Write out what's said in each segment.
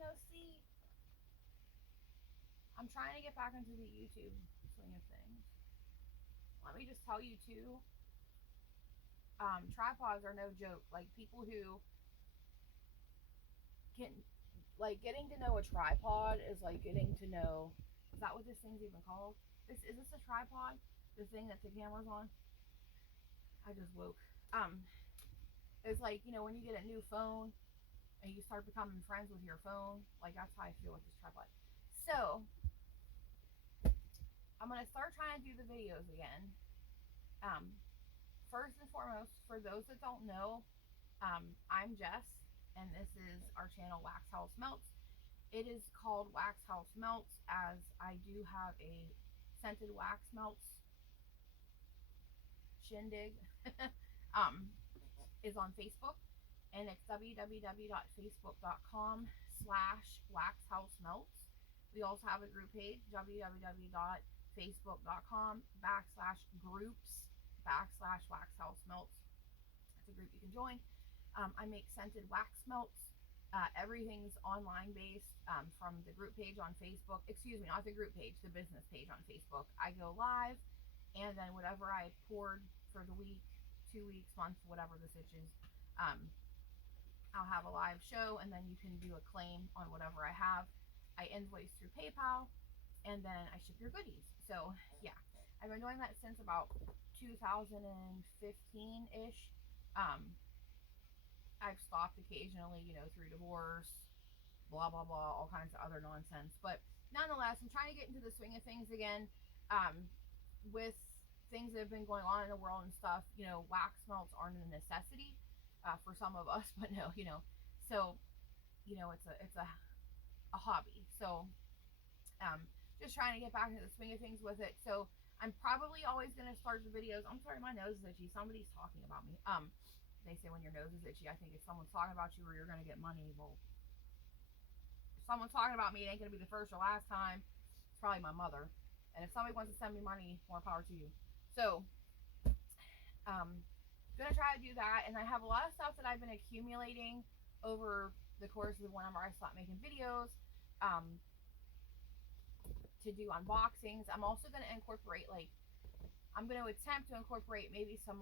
no, see, I'm trying to get back into the YouTube swing of things. Let me just tell you too, tripods are no joke. Like people who can, like getting to know a tripod is like getting to know. Is that what this thing's even called? This is this a tripod? The thing that the camera's on. I just woke. Um, it's like when you get a new phone and you start becoming friends with your phone. Like that's how I feel with this tripod. So I'm gonna start trying to do the videos again. Um, First and foremost, for those that don't know, I'm Jess, and this is our channel Wax House Melts. It is called Wax House Melts as I do have a scented wax melts shindig. um, is on Facebook, and it's www.facebook.com/waxhousemelts. We also have a group page, www.facebook.com/groups/waxhousemelts. It's a group you can join. I make scented wax melts. Everything's online based, from the group page on Facebook. Excuse me, not the group page, the business page on Facebook. I go live, and then whatever I poured for the week, 2 weeks, month, whatever the sitch is, um, I'll have a live show, and then you can do a claim on whatever I have. I invoice through PayPal, and then I ship your goodies. So yeah, I've been doing that since about 2015 ish. Um, I've stopped occasionally, through divorce, blah blah blah, all kinds of other nonsense. But nonetheless, I'm trying to get into the swing of things again. Um, with things that have been going on in the world and stuff, wax melts aren't a necessity for some of us, but no, so it's a hobby. So um, just trying to get back into the swing of things with it. So I'm probably always gonna start the videos. I'm sorry, my nose is itchy. Somebody's talking about me. They say when your nose is itchy, I think if someone's talking about you or you're gonna get money. Well, if someone's talking about me, it ain't gonna be the first or last time. It's probably my mother. And if somebody wants to send me money, more power to you. So, um, gonna try to do that. And I have a lot of stuff that I've been accumulating over the course of whenever I stop making videos. Um, to do unboxings. I'm also gonna incorporate I'm gonna attempt to incorporate maybe some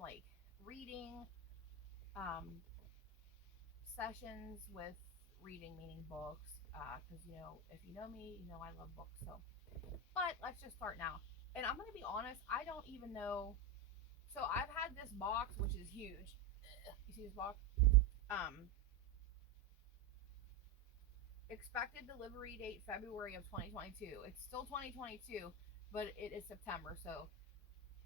reading um, sessions with reading meaning books. Because if you know me, I love books. So, but let's just start now. And I'm gonna be honest, I don't even know. So I've had this box, which is huge. You see this box? Um, Expected delivery date February of 2022. It's still 2022, but it is September. So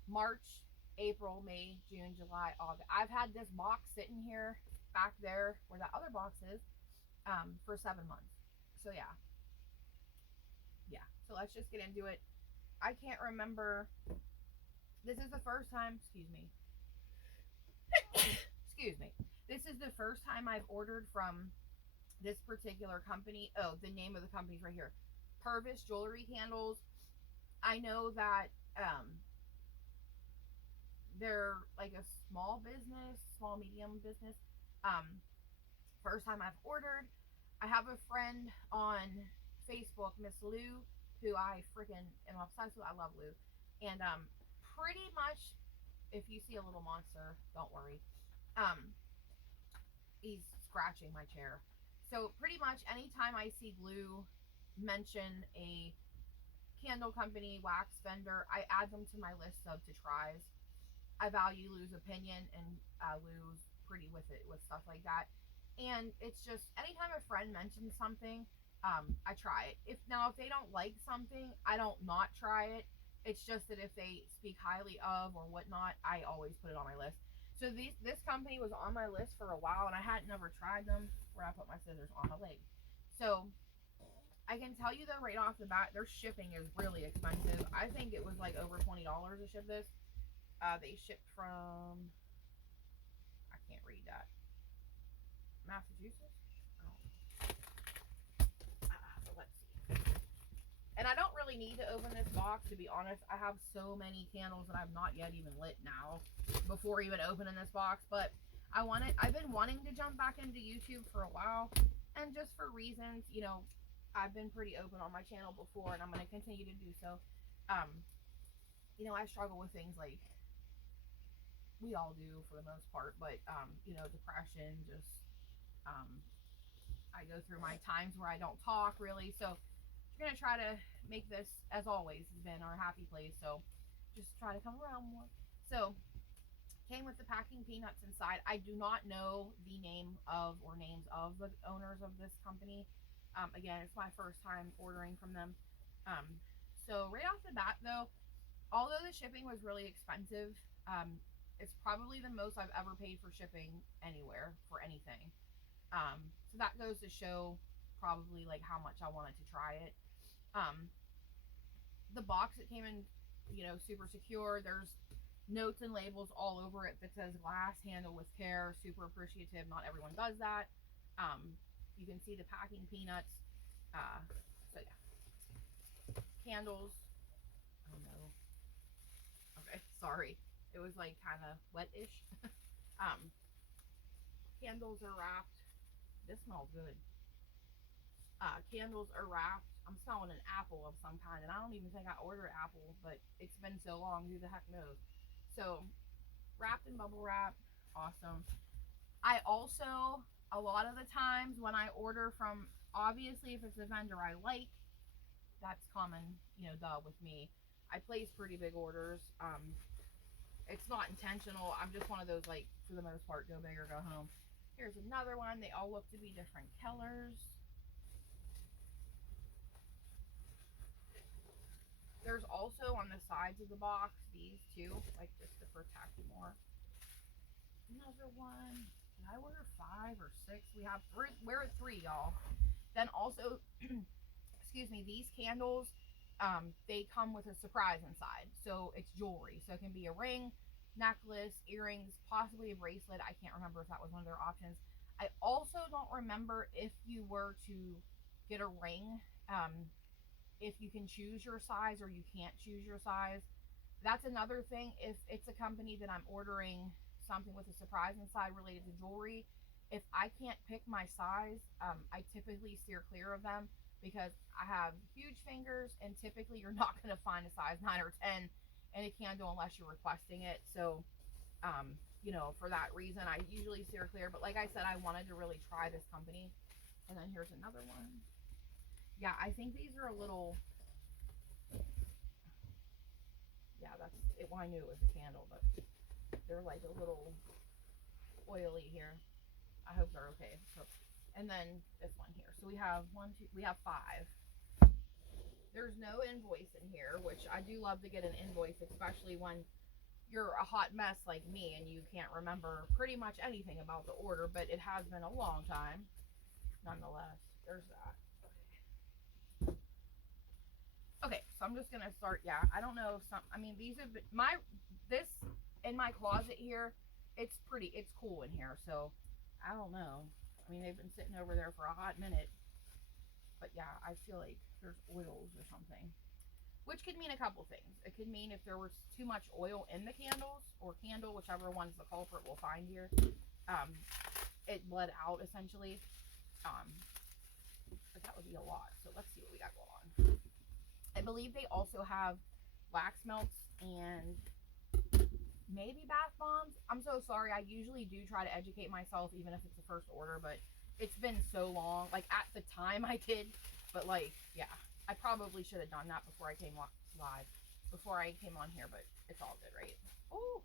March, April, May, June, July, August. I've had this box sitting here back there where that other box is for 7 months. So yeah. So let's just get into it. I can't remember. This is the first time. Excuse me. Excuse me. This is the first time I've ordered from this particular company. Oh, the name of the company's right here. Purvis Jewelry Candles. I know that they're like a small business, small medium business. Um, First time I've ordered. I have a friend on Facebook, Miss Lou, who I freaking am obsessed with. I love Lou, and pretty much, if you see a little monster, don't worry. Um, he's scratching my chair. So pretty much anytime I see Lou mention a candle company, wax vendor, I add them to my list of to tries. I value Lou's opinion, and Lou's pretty with it with stuff like that. And it's just anytime a friend mentions something, I try it. If they don't like something, I don't not try it. It's just that if they speak highly of or whatnot, I always put it on my list. So this company was on my list for a while, and I hadn't ever tried them. Where I put my scissors on my leg. So I can tell you though, right off the bat, their shipping is really expensive. I think it was like over $20 to ship this. They shipped from, I can't read that, Massachusetts. Oh. Let's see. And I don't really need to open this box, to be honest. I have so many candles that I've not yet even lit now before even opening this box. But I've been wanting to jump back into YouTube for a while. And just for reasons, I've been pretty open on my channel before, and I'm going to continue to do so. Um, I struggle with things like we all do for the most part, but depression, just um, I go through my times where I don't talk really. So we're gonna try to make this, as always, has been our happy place. So just try to come around more. So came with the packing peanuts inside. I do not know the name of or names of the owners of this company. Again, it's my first time ordering from them. Um, so right off the bat, though, although the shipping was really expensive, it's probably the most I've ever paid for shipping anywhere for anything. So that goes to show probably like how much I wanted to try it. Um, the box it came in, super secure. There's notes and labels all over it that says glass, handle with care, super appreciative. Not everyone does that. You can see the packing peanuts. So yeah, candles. Oh no. Okay, sorry. It was like kind of wet-ish. um, Candles are wrapped. This smells good. Candles are wrapped. I'm smelling an apple of some kind, and I don't even think I ordered apple, but it's been so long, who the heck knows? So, wrapped in bubble wrap, awesome. I also, a lot of the times when I order from, obviously, if it's a vendor I like, that's common, duh, with me. I place pretty big orders. It's not intentional. I'm just one of those, like, for the most part, go big or go home. Here's another one. They all look to be different colors. There's also on the sides of the box these two, like just to protect more. Another one. Did I order 5 or 6? We have 3. We're at 3, y'all. Then also, excuse me, these candles, they come with a surprise inside. So it's jewelry. So it can be a ring, necklace, earrings, possibly a bracelet. I can't remember if that was one of their options. I also don't remember if you were to get a ring, if you can choose your size or you can't choose your size. That's another thing. If it's a company that I'm ordering something with a surprise inside related to jewelry, if I can't pick my size, I typically steer clear of them because I have huge fingers, and typically you're not going to find a size 9 or 10 in a candle unless you're requesting it. So, for that reason, I usually steer clear. But like I said, I wanted to really try this company. And then here's another one. Yeah, I think these are a little, yeah, that's it. Well, I knew it was a candle, but they're like a little oily here. I hope they're okay. So, and then this one here. So we have we have 5. There's no invoice in here, which I do love to get an invoice, especially when you're a hot mess like me and you can't remember pretty much anything about the order, but it has been a long time. Nonetheless, there's that. Okay, so I'm just gonna start. Yeah, I don't know if these have been this in my closet here. It's cool in here. So I don't know. They've been sitting over there for a hot minute. But yeah, I feel like there's oils or something, which could mean a couple things. It could mean if there was too much oil in the candles or candle, whichever one's the culprit we'll find here. Um, it bled out essentially. But that would be a lot. So let's see what we got going on. I believe they also have wax melts and maybe bath bombs. I'm so sorry. I usually do try to educate myself, even if it's the first order, but it's been so long. Like at the time I did, but like, yeah, I probably should have done that before I came live, before I came on here, but it's all good, right? Oh,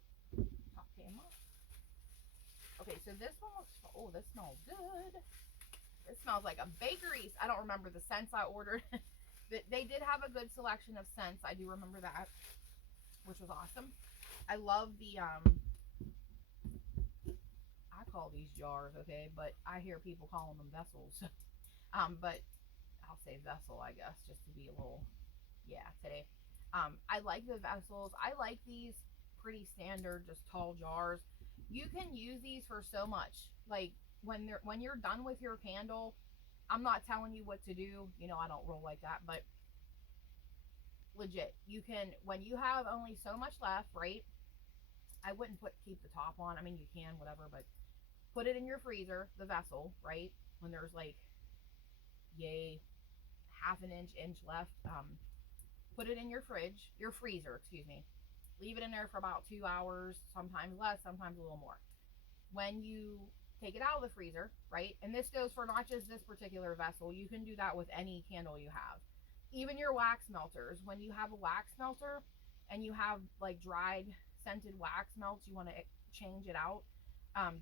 top came off. Okay, so this one looks, oh, this smells good. It smells like a bakery. I don't remember the scents I ordered. They did have a good selection of scents. I do remember that, which was awesome. I love the, I call these jars, okay, but I hear people calling them vessels. But I'll say vessel, I guess, just to be a little, yeah, today. I like the vessels. I like these pretty standard, just tall jars. You can use these for so much. Like when you're done with your candle, I'm not telling you what to do. I don't roll like that, but legit, you can, when you have only so much left, right? I wouldn't keep the top on. You can, whatever, but put it in your freezer, the vessel, right? When there's like yay, half an inch left. Put it in your fridge, your freezer, excuse me. Leave it in there for about 2 hours, sometimes less, sometimes a little more. When you take it out of the freezer, right? And this goes for not just this particular vessel. You can do that with any candle you have. Even your wax melters. When you have a wax melter and you have like dried scented wax melts, you want to change it out.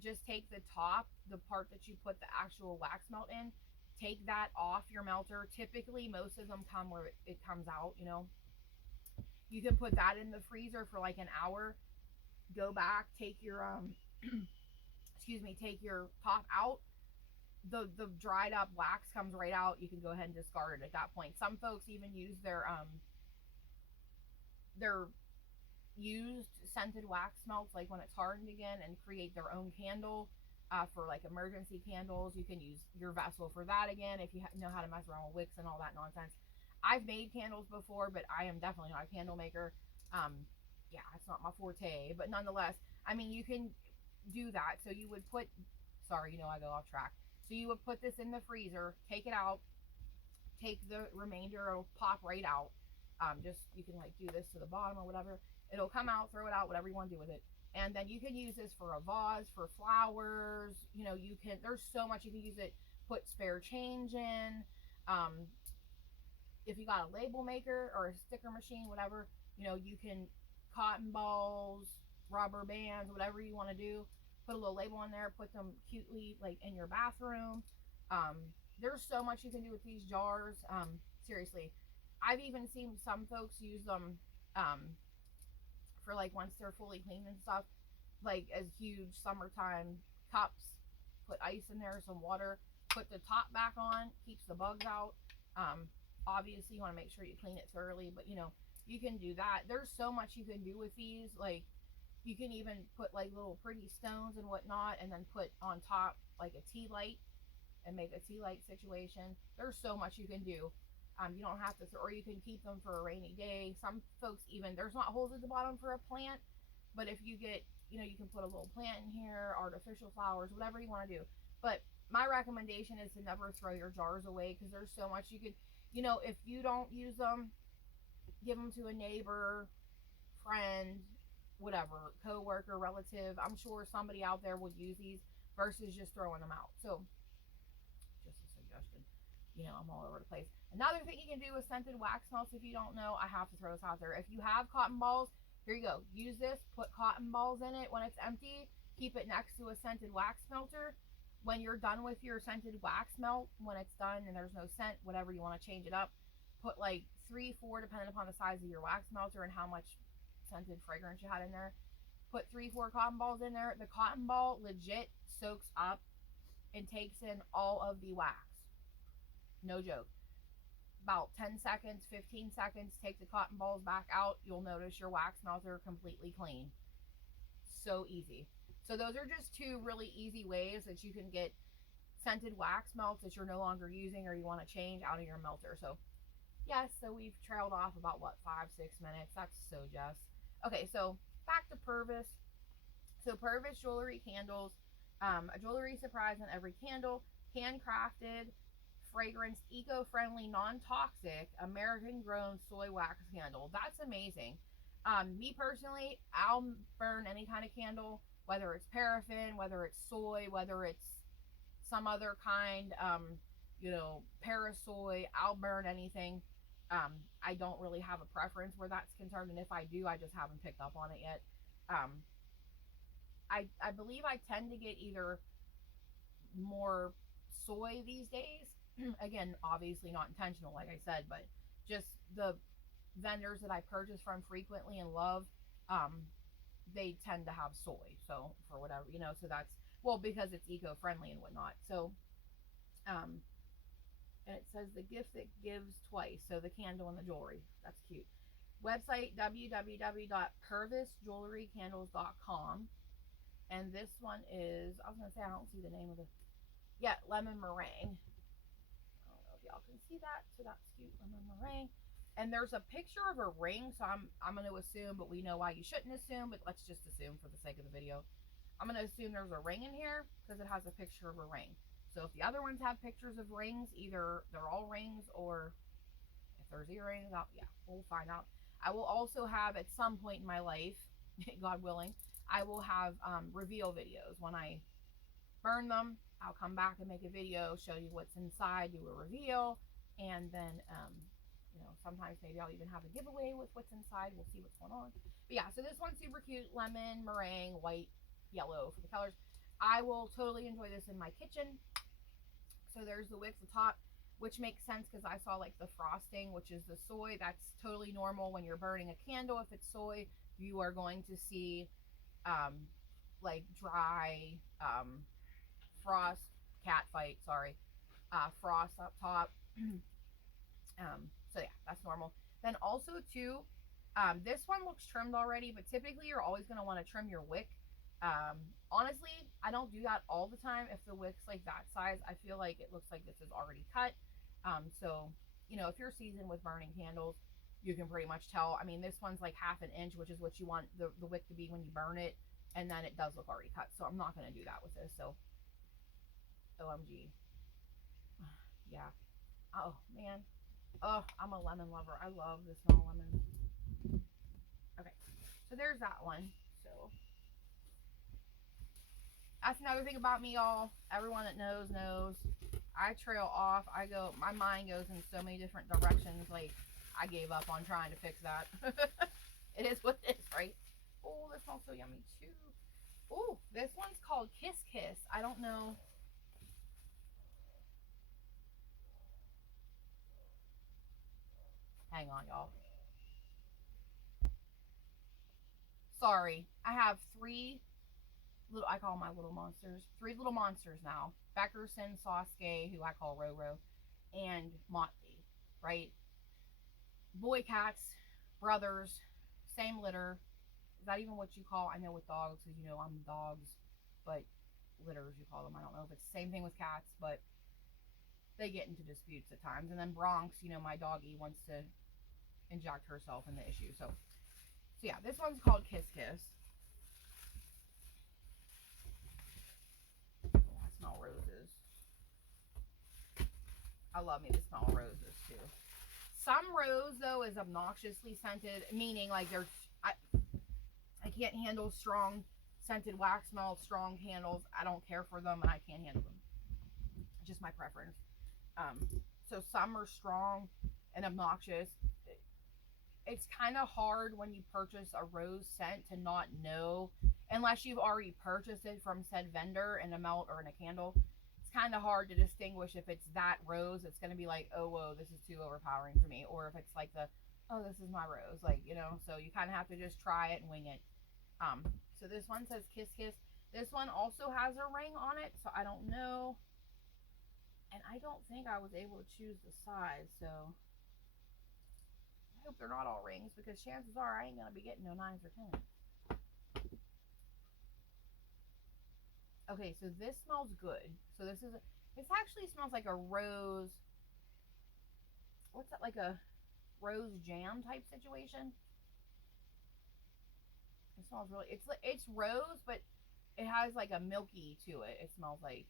Just take the top, the part that you put the actual wax melt in, take that off your melter. Typically, most of them come where it comes out, you know. You can put that in the freezer for like an hour. Go back, take your excuse me, take your top out. The dried up wax comes right out. You can go ahead and discard it at that point. Some folks even use their used scented wax melts, like when it's hardened again, and create their own candle. For like emergency candles, you can use your vessel for that again if you know how to mess around with wicks and all that nonsense. I've made candles before, but I am definitely not a candle maker. Yeah, it's not my forte, but nonetheless, I mean, you can do that. So you would put, sorry, you know, I go off track. So you would put this in the freezer, take it out, take the remainder, it'll pop right out. Just, you can like do this to the bottom or whatever. It'll come out, throw it out, whatever you want to do with it. And then you can use this for a vase, for flowers. You know, you can, there's so much you can use it. Put spare change in. If you got a label maker or a sticker machine, whatever, you know, you can cotton balls, rubber bands, whatever you want to do. Put a little label on there, put them cutely like in your bathroom. There's so much you can do with these jars. Seriously, I've even seen some folks use them for like once they're fully cleaned and stuff, like as huge summertime cups. Put ice in there, some water, put the top back on, keeps the bugs out. Obviously you want to make sure you clean it thoroughly, but you know, you can do that. There's so much you can do with these. Like you can even put like little pretty stones and whatnot, and then put on top like a tea light and make a tea light situation. There's so much you can do. You don't have to, or you can keep them for a rainy day. Some folks even, there's not holes at the bottom for a plant, but if you get, you know, you can put a little plant in here, artificial flowers, whatever you want to do. But my recommendation is to never throw your jars away, because there's so much you could, you know, if you don't use them, give them to a neighbor, friend, whatever, co-worker, relative. I'm sure somebody out there would use these versus just throwing them out. So just a suggestion. You know, I'm all over the place. Another thing you can do with scented wax melts, if you don't know, I have to throw this out there. If you have cotton balls, here you go. Use this, put cotton balls in it when it's empty. Keep it next to a scented wax melter. When you're done with your scented wax melt, when it's done and there's no scent, whatever you want to change it up, put like 3, 4, depending upon the size of your wax melter and how much scented fragrance you had in there. Put 3, 4 cotton balls in there. The cotton ball legit soaks up and takes in all of the wax. No joke. About 10 seconds, 15 seconds, take the cotton balls back out. You'll notice your wax melter completely clean. So easy. So those are just 2 really easy ways that you can get scented wax melts that you're no longer using or you want to change out of your melter. So yes, so we've trailed off about what, 5, 6 minutes. That's so Jess. Okay, so back to Purvis. So Purvis jewelry candles, a jewelry surprise on every candle, handcrafted, fragrance, eco-friendly, non-toxic, American-grown soy wax candle. That's amazing. Me personally, I'll burn any kind of candle, whether it's paraffin, whether it's soy, whether it's some other kind, you know, parasoy. I'll burn anything. I don't really have a preference where that's concerned, and if I do, I just haven't picked up on it yet. I believe I tend to get either more soy these days. Again, obviously not intentional, like I said, but just the vendors that I purchase from frequently and love, they tend to have soy. So for whatever, you know, so that's, well, because it's eco-friendly and whatnot. So, and it says the gift that gives twice. So the candle and the jewelry. That's cute. Website www.purvisjewelrycandles.com. And this one is, I was going to say, I don't see the name of the, yeah, lemon meringue. I don't know if y'all can see that. So that's cute, lemon meringue. And there's a picture of a ring, so I'm going to assume, but we know why you shouldn't assume, but let's just assume for the sake of the video. I'm going to assume there's a ring in here because it has a picture of a ring. So if the other ones have pictures of rings, either they're all rings, or if there's earrings, yeah, we'll find out. I will also have at some point in my life, God willing, I will have reveal videos. When I burn them, I'll come back and make a video, show you what's inside, do a reveal, and then sometimes maybe I'll even have a giveaway with what's inside. We'll see what's going on. But yeah, so this one's super cute. Lemon, meringue, white, yellow for the colors. I will totally enjoy this in my kitchen. So there's the wick, the top, which makes sense because I saw like the frosting, which is the soy. That's totally normal when you're burning a candle. If it's soy, you are going to see like dry frost, cat fight, sorry, frost up top. So yeah, that's normal. Then also too, this one looks trimmed already, but typically you're always going to want to trim your wick. Honestly, I don't do that all the time. If the wick's like that size, I feel like it looks like this is already cut. So, if you're seasoned with burning candles, you can pretty much tell. I mean, this one's like 1/2 inch, which is what you want the wick to be when you burn it. And then it does look already cut. So I'm not going to do that with this. So, OMG. Yeah. Oh, man. Oh, I'm a lemon lover. I love the small lemons. Okay. So there's that one. So that's another thing about me, y'all. Everyone that knows. I trail off. My mind goes in so many different directions. Like, I gave up on trying to fix that. It is what it is, right? Oh, this smells so yummy too. Oh, this one's called Kiss Kiss. I don't know. Hang on, y'all. Sorry. I have I call my little monsters. 3 little monsters now. Beckerson, Sasuke, who I call Roro, and Motley, right? Boy cats, brothers, same litter. Is that even what you call? I know with dogs, because I'm dogs, but litters you call them. I don't know if it's the same thing with cats, but they get into disputes at times. And then Bronx, my doggy wants to inject herself in the issue. So yeah, this one's called Kiss Kiss. Oh, I smell roses. I love me to smell roses too. Some rose though is obnoxiously scented, meaning like I can't handle strong scented wax smells, strong candles. I don't care for them, and I can't handle them. Just my preference. So some are strong and obnoxious. It's kind of hard when you purchase a rose scent to not know, unless you've already purchased it from said vendor in a melt or in a candle. It's kind of hard to distinguish if it's that rose. It's going to be like, oh, whoa, this is too overpowering for me. Or if it's like oh, this is my rose. Like, so you kind of have to just try it and wing it. So this one says Kiss Kiss. This one also has a ring on it, so I don't know. And I don't think I was able to choose the size, so I hope they're not all rings, because chances are I ain't going to be getting no 9s or 10s. Okay, so this smells good. So this actually smells like a rose. What's that, like a rose jam type situation? It smells really, it's rose, but it has like a milky to it. It smells like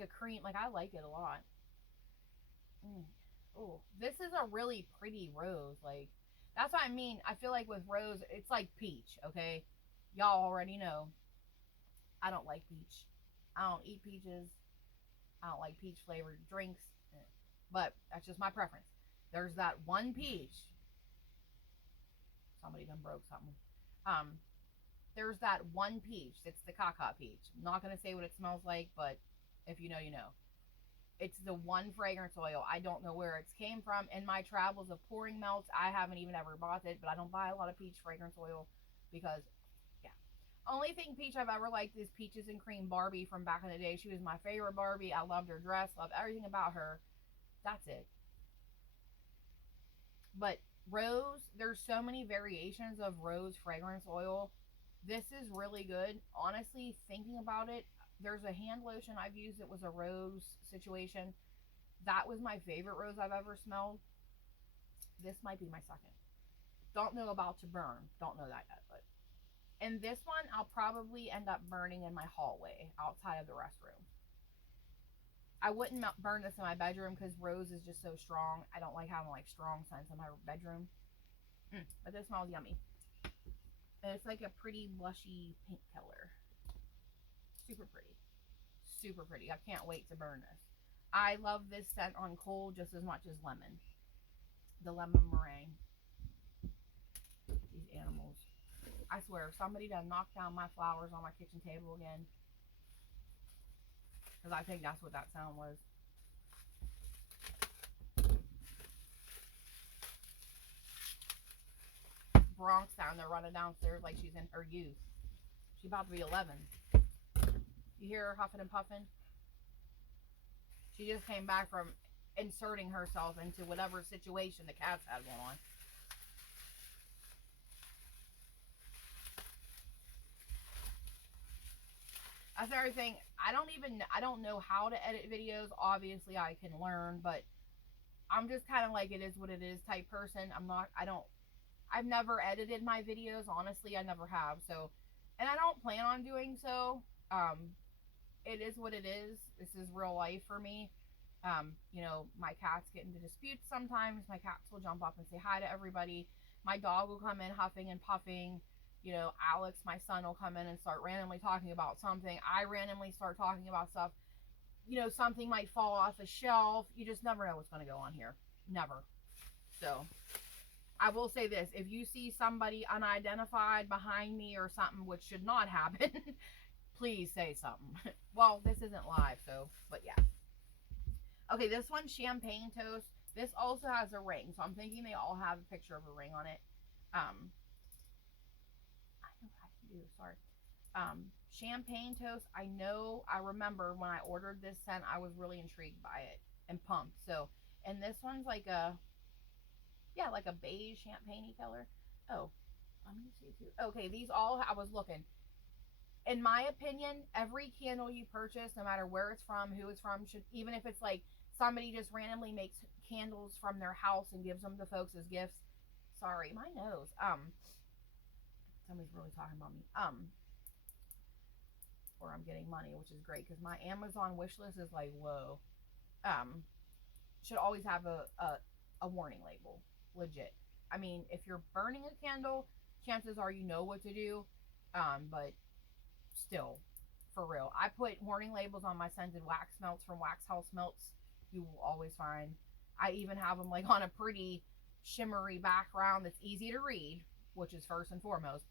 a cream. Like, I like it a lot. Oh, this is a really pretty rose. Like, that's what I mean. I feel like with rose, it's like peach, okay? Y'all already know I don't like peach. I don't eat peaches. I don't like peach flavored drinks. But that's just my preference. There's that one peach. Somebody done broke something. There's that one peach. It's the caca peach. I'm not going to say what it smells like, but if you know, you know. It's the one fragrance oil. I don't know where it came from. In my travels of pouring melts, I haven't even ever bought it, but I don't buy a lot of peach fragrance oil because, yeah. Only thing peach I've ever liked is Peaches and Cream Barbie from back in the day. She was my favorite Barbie. I loved her dress, loved everything about her. That's it. But rose, there's so many variations of rose fragrance oil. This is really good. Honestly, thinking about it, there's a hand lotion I've used that was a rose situation. That was my favorite rose I've ever smelled. This might be my second. Don't know about to burn. Don't know that yet, but And this one I'll probably end up burning in my hallway outside of the restroom. I wouldn't burn this in my bedroom because rose is just so strong. I don't like having like strong scents in my bedroom. But this smells yummy. And it's like a pretty blushy pink color. Super pretty. Super pretty. I can't wait to burn this. I love this scent on cold just as much as lemon. The lemon meringue. These animals. I swear, if somebody done knock down my flowers on my kitchen table again, because I think that's what that sound was. Bronx down there running downstairs like she's in her youth. She's about to be 11. You hear her huffing and puffing? She just came back from inserting herself into whatever situation the cats had going on. That's everything. I don't know how to edit videos. Obviously I can learn, but I'm just kind of like it is what it is type person. I've never edited my videos. Honestly, I never have. So, and I don't plan on doing so. It is what it is. This is real life for me. My cats get into disputes sometimes. My cats will jump up and say hi to everybody. My dog will come in huffing and puffing. Alex, my son, will come in and start randomly talking about something. I randomly start talking about stuff. Something might fall off a shelf. You just never know what's going to go on here. Never. So, I will say this. If you see somebody unidentified behind me or something, which should not happen, please say something. Well, this isn't live, so, but yeah. Okay, this one's champagne toast. This also has a ring, so I'm thinking they all have a picture of a ring on it. I know what I can do, sorry. Champagne toast, I remember when I ordered this scent, I was really intrigued by it and pumped. So, and this one's like a beige champagne color. Oh, let me see too. Okay, these all, I was looking. In my opinion, every candle you purchase, no matter where it's from, who it's from, should, even if it's like somebody just randomly makes candles from their house and gives them to folks as gifts. Sorry, my nose. Somebody's really talking about me. Or I'm getting money, which is great because my Amazon wish list is like, whoa. Should always have a warning label. Legit. I mean, if you're burning a candle, chances are you know what to do. But still, for real. I put warning labels on my scented wax melts from Wax House Melts. You will always find. I even have them like on a pretty shimmery background that's easy to read, which is first and foremost.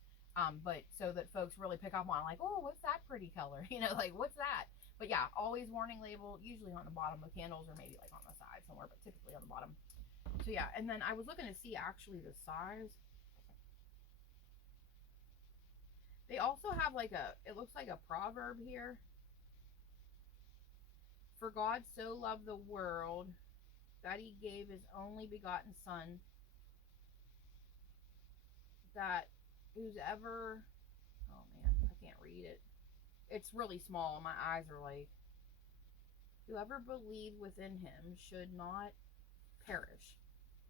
But so that folks really pick up on like, oh, what's that pretty color? Like what's that? But yeah, always warning label, usually on the bottom of candles or maybe like on the side somewhere, but typically on the bottom. So yeah, and then I was looking to see actually the size. They also have like it looks like a proverb here. For God so loved the world that he gave his only begotten son, that who's ever, oh man, I can't read it. It's really small. My eyes are like, whoever believed within him should not perish,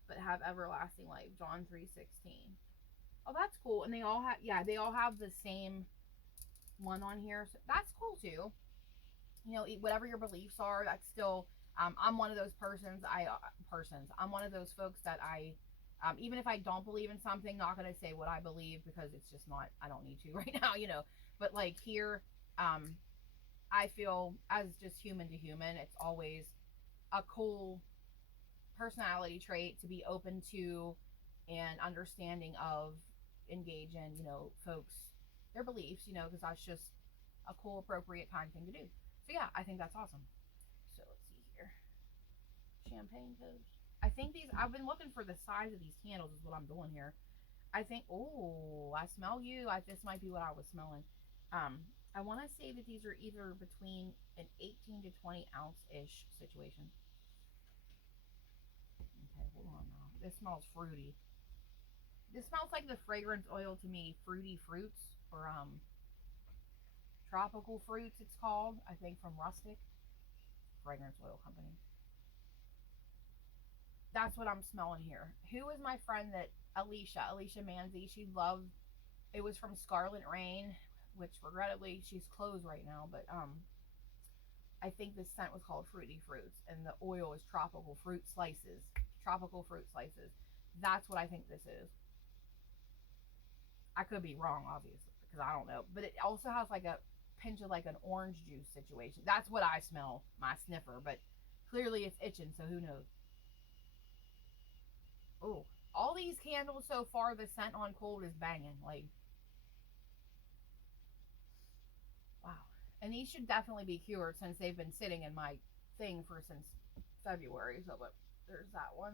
but have everlasting life. John 3:16. Oh, that's cool. And they all have the same one on here. So that's cool too. Whatever your beliefs are, that's still. I'm one of those I'm one of those folks that even if I don't believe in something, not gonna say what I believe because it's just not. I don't need to right now, But like here, I feel as just human to human, it's always a cool personality trait to be open to and understanding of, engage in, folks, their beliefs, because that's just a cool, appropriate, kind thing to do. So yeah, I think that's awesome. So let's see here. Champagne toast. I think I've been looking for the size of these candles is what I'm doing here. I think, oh, I smell you. This might be what I was smelling. I want to say that these are either between an 18 to 20 ounce-ish situation. Okay, hold on now. This smells fruity. This smells like the fragrance oil to me, fruity fruits, or tropical fruits it's called, I think from Rustic Fragrance Oil Company. That's what I'm smelling here. Who is my friend that Alicia Manzi, she loved It was from Scarlet Rain, which regrettably she's closed right now, but I think this scent was called Fruity Fruits, and the oil is tropical fruit slices. Tropical fruit slices. That's what I think this is. I could be wrong, obviously, because I don't know. But it also has like a pinch of like an orange juice situation. That's what I smell, my sniffer. But clearly it's itching, so who knows? Oh, all these candles so far, the scent on cold is banging. Like, wow. And these should definitely be cured since they've been sitting in my thing for since February. So, but there's that one.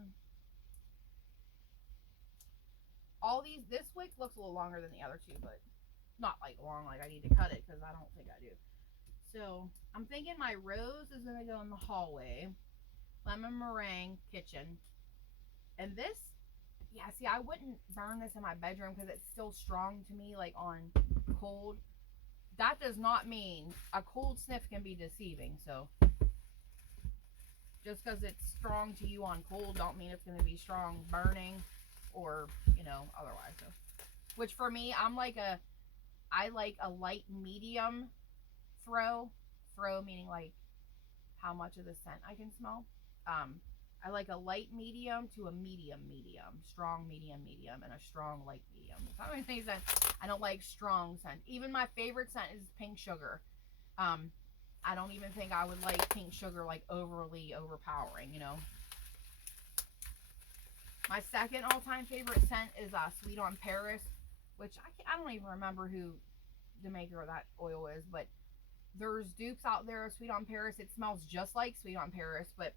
All these, this wick looks a little longer than the other two, but not like long, like I need to cut it because I don't think I do. So I'm thinking my rose is gonna go in the hallway, lemon meringue kitchen, and this, yeah. See, I wouldn't burn this in my bedroom because it's still strong to me, like on cold. That does not mean a cold sniff can be deceiving. So just because it's strong to you on cold, don't mean it's gonna be strong burning, or otherwise. So, which for me, I like a light medium throw. Throw meaning like how much of the scent I can smell. Um, I like a light medium to a medium medium, strong medium medium, and a strong light medium. If that makes any sense. I don't like strong scent. Even my favorite scent is pink sugar. Um, I don't even think I would like pink sugar like overly overpowering. My second all-time favorite scent is Sweet on Paris, which I don't even remember who the maker of that oil is, but there's dupes out there of Sweet on Paris. It smells just like Sweet on Paris, but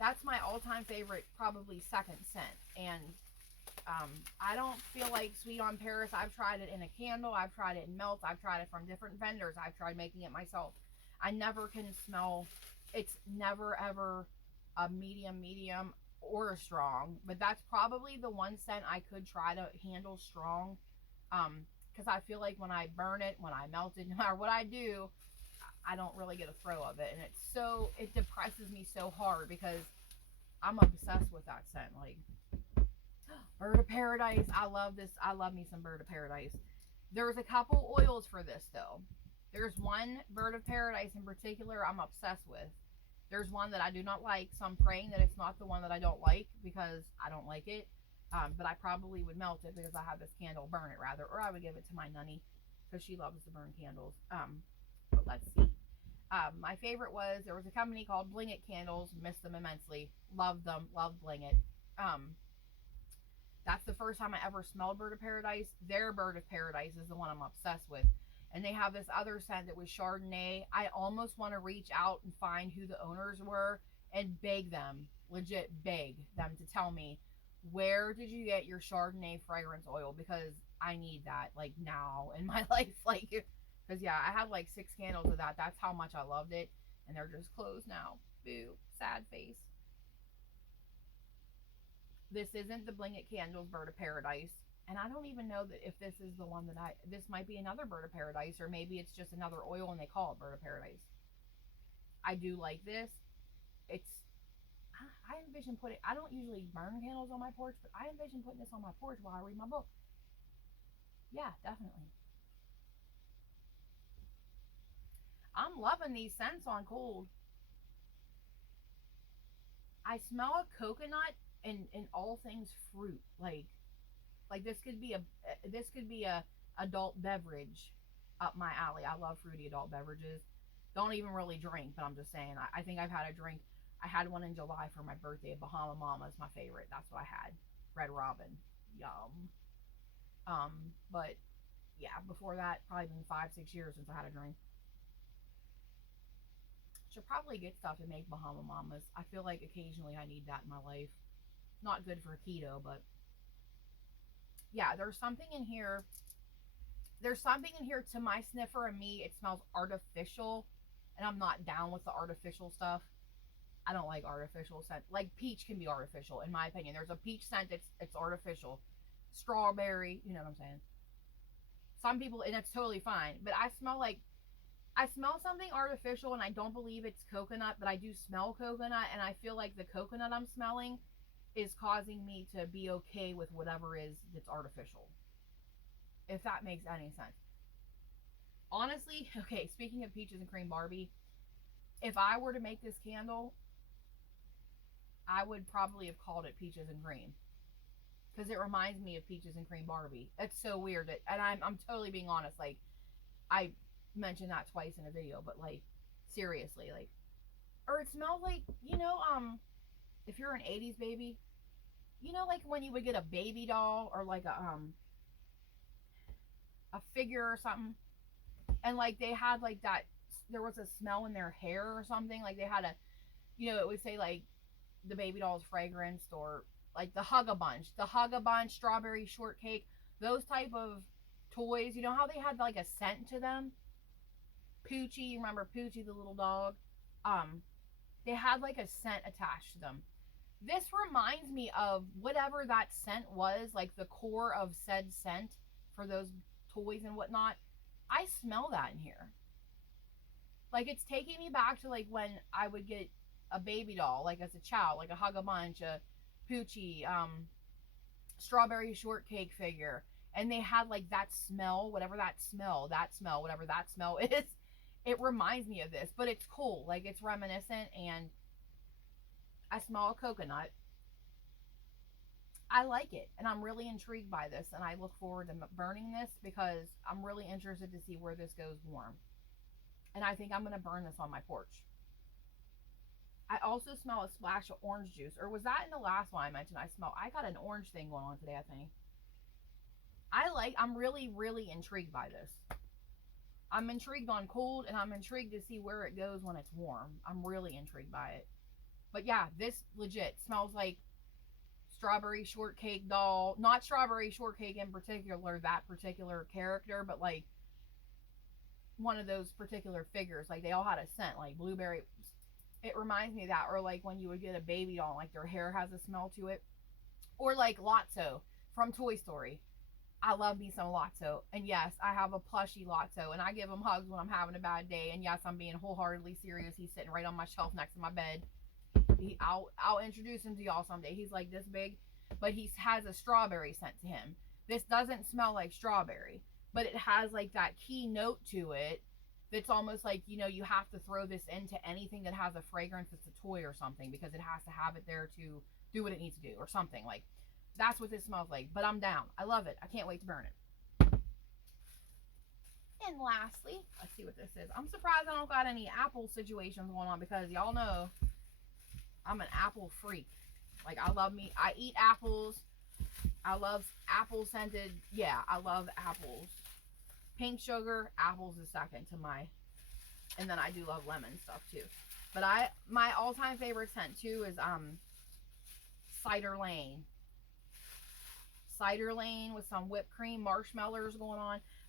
that's my all-time favorite, probably second scent. And I don't feel like Sweet on Paris. I've tried it in a candle. I've tried it in melts. I've tried it from different vendors. I've tried making it myself. I never can smell. It's never ever a medium or a strong. But that's probably the one scent I could try to handle strong. Because I feel like when I burn it, when I melt it, no matter what I do, I don't really get a throw of it. And it depresses me so hard because I'm obsessed with that scent. Like, Bird of Paradise. I love this. I love me some Bird of Paradise. There's a couple oils for this though. There's one Bird of Paradise in particular I'm obsessed with. There's one that I do not like, so I'm praying that it's not the one that I don't like because I don't like it. But I probably would melt it because I have this candle, burn it rather, or I would give it to my nunny because she loves to burn candles. But let's see. My favorite was, there was a company called Bling It Candles. Missed them immensely. Loved them. Loved Bling It. That's the first time I ever smelled Bird of Paradise. Their Bird of Paradise is the one I'm obsessed with. And they have this other scent that was Chardonnay. I almost want to reach out and find who the owners were and beg them, legit beg them to tell me, where did you get your Chardonnay fragrance oil? Because I need that like now in my life. Like, because yeah, I had like 6 candles of that. That's how much I loved it. And they're just closed now. Boo. Sad face. This isn't the Bling It Candles Bird of Paradise. And I don't even know that if this is the one that this might be another Bird of Paradise, or maybe it's just another oil and they call it Bird of Paradise. I do like this. I envision I don't usually burn candles on my porch, but I envision putting this on my porch while I read my book. Yeah, definitely. I'm loving these scents on cold. I smell a coconut in all things fruit. Like this could be a adult beverage up my alley. I love fruity adult beverages. Don't even really drink, but I'm just saying. I think I've had a drink. I had one in July for my birthday. Bahama Mama is my favorite. That's what I had. Red Robin. Yum. But yeah, before that, probably been 5-6 years since I had a drink. Should probably get stuff to make Bahama Mamas. I feel like occasionally I need that in my life. Not good for keto, but yeah, there's something in here. There's something in here to my sniffer and me. It smells artificial, and I'm not down with the artificial stuff. I don't like artificial scent. Like peach can be artificial, in my opinion. There's a peach scent it's artificial. Strawberry, you know what I'm saying? Some people, and it's totally fine. But I smell something artificial, and I don't believe it's coconut, but I do smell coconut, and I feel like the coconut I'm smelling is causing me to be okay with whatever is that's artificial. if that makes any sense. Honestly, okay, speaking of peaches and cream Barbie, if I were to make this candle, I would probably have called it peaches and cream because it reminds me of peaches and cream Barbie. It's so weird, and I'm totally being honest. Like, I mentioned that twice in a video, but like, seriously, like, or it smells like, if you're an '80s baby, like when you would get a baby doll or like a figure or something, and like they had like that, there was a smell in their hair or something. Like they had a, it would say like the baby doll's fragrance, or like the Hug a Bunch, strawberry shortcake, those type of toys. You know how they had like a scent to them? Poochie, you remember Poochie the little dog? They had like a scent attached to them. This reminds me of whatever that scent was, like the core of said scent for those toys and whatnot. I smell that in here. Like it's taking me back to like when I would get a baby doll, like as a child, like a Hug a Bunch, a Poochie, strawberry shortcake figure, and they had like that smell, whatever whatever that smell is. It reminds me of this, but it's cool. Like it's reminiscent, and I smell a coconut. I like it, and I'm really intrigued by this, and I look forward to burning this because I'm really interested to see where this goes warm. And I think I'm going to burn this on my porch. I also smell a splash of orange juice. Or was that in the last one I mentioned? I got an orange thing going on today, I think. I'm really, really intrigued by this. I'm intrigued on cold, and I'm intrigued to see where it goes when it's warm. I'm really intrigued by it. But yeah, this legit smells like strawberry shortcake doll. Not strawberry shortcake in particular, that particular character, but like one of those particular figures. Like they all had a scent, like blueberry. It reminds me of that. Or like when you would get a baby doll, like their hair has a smell to it. Or like Lotso from Toy Story. I love me some Lotso. And yes, I have a plushie Lotso, and I give him hugs when I'm having a bad day. And yes, I'm being wholeheartedly serious. He's sitting right on my shelf next to my bed. I'll introduce him to y'all someday. He's like this big, but he has a strawberry scent to him. This doesn't smell like strawberry, but it has like that key note to it that's almost like, you have to throw this into anything that has a fragrance. It's a toy or something, because it has to have it there to do what it needs to do or something. Like that's what this smells like. But I'm down. I love it. I can't wait to burn it. And lastly, let's see what this is. I'm surprised I don't got any apple situations going on, because y'all know I'm an apple freak. Like I eat apples. I love apple scented. Yeah, I love apples. Pink sugar, apples is second to my, and then I do love lemon stuff too. But my all-time favorite scent too is Cider Lane. Cider Lane with some whipped cream, marshmallows going on.